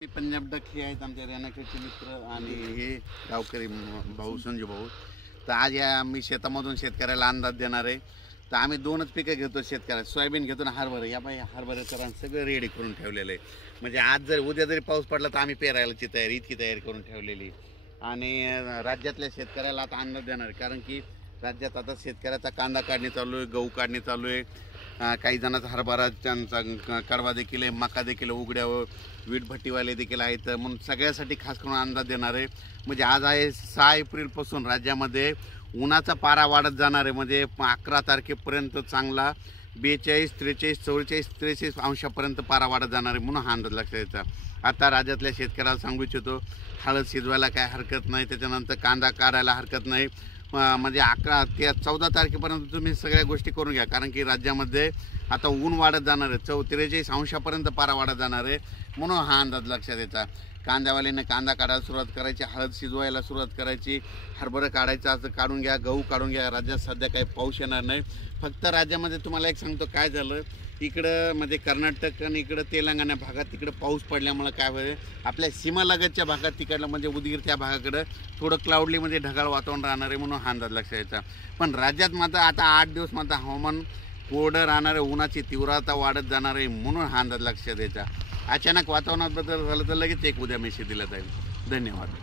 Punjab duck हे आहेत आमचे रेणाखेडचे मित्र आणि हे गावकरी भाऊ संजू भाऊ. तर आज या आम्ही शेतामधून शेतकऱ्याला अंदाज देणार आहे. तर आम्ही दोनच पिकं घेतो शेतकऱ्याला, सोयाबीन घेतो ना हरभरा. या बाई हरभऱ्याचं रान सगळं रेडी करून ठेवलेलं आहे. म्हणजे आज जर उद्या जरी पाऊस पडला तर आम्ही पेरायलाची तयारी, इतकी तयारी करून ठेवलेली. आणि राज्यातल्या शेतकऱ्याला आता अंदाज देणार आहे, कारण की राज्यात आता शेतकऱ्याचा कांदा काढणी चालू आहे, गहू काढणी चालू आहे, काही जणांचा हरभराचा कडवा देखील आहे, मका देखील उघड्यावर, वीटभट्टीवाले देखील आहेत. म्हणून सगळ्यासाठी खास करून अंदाज देणार आहे. म्हणजे आज आहे 6 एप्रिलपासून राज्यामध्ये उन्हाचा पारा वाढत जाणार आहे. म्हणजे 11 तारखेपर्यंत चांगला 42, 43, 44, 43 अंशापर्यंत पारा वाढत जाणार आहे. म्हणून हा अंदाज लक्षात द्यायचा. आता राज्यातल्या शेतकऱ्याला सांगू इच्छितो, हळद शिजवायला काय हरकत नाही, त्याच्यानंतर कांदा काढायला हरकत नाही. म्हणजे 11 ते 14 तारखेपर्यंत तुम्ही सगळ्या गोष्टी करून घ्या, कारण की राज्यामध्ये आता ऊन वाढत जाणार आहे. 43 अंशापर्यंत पारा वाढत जाणार आहे. म्हणून हा अंदाज लक्षात द्यायचा. कांद्यावाल्याने कांदा काढायला सुरुवात करायची, हळद शिजवायला सुरुवात करायची, हरभरा काढायचं असं काढून घ्या, गहू काढून घ्या. राज्यात सध्या काही पाऊस येणार नाही. फक्त राज्यामध्ये तुम्हाला एक सांगतो काय झालं, इकडं म्हणजे कर्नाटक आणि इकडं तेलंगणा भागात तिकडं पाऊस पडल्यामुळे काय होईल, आपल्या सीमालगतच्या भागात तिकडलं म्हणजे उदगीर त्या भागाकडं थोडं क्लाउडली म्हणजे ढगाळ वातावरण राहणार आहे. म्हणून हा अंदाज लक्षात यायचा. पण राज्यात मात्र आता 8 दिवस मात्र हवामान कोरडं राहणार आहे, उन्हाची तीव्रता वाढत जाणार आहे. म्हणून हा अंदाज लक्षात द्यायचा. अचानक वातावरणात बदल झालं तर लगेच एक उद्या मेसेज दिला जाईल. धन्यवाद.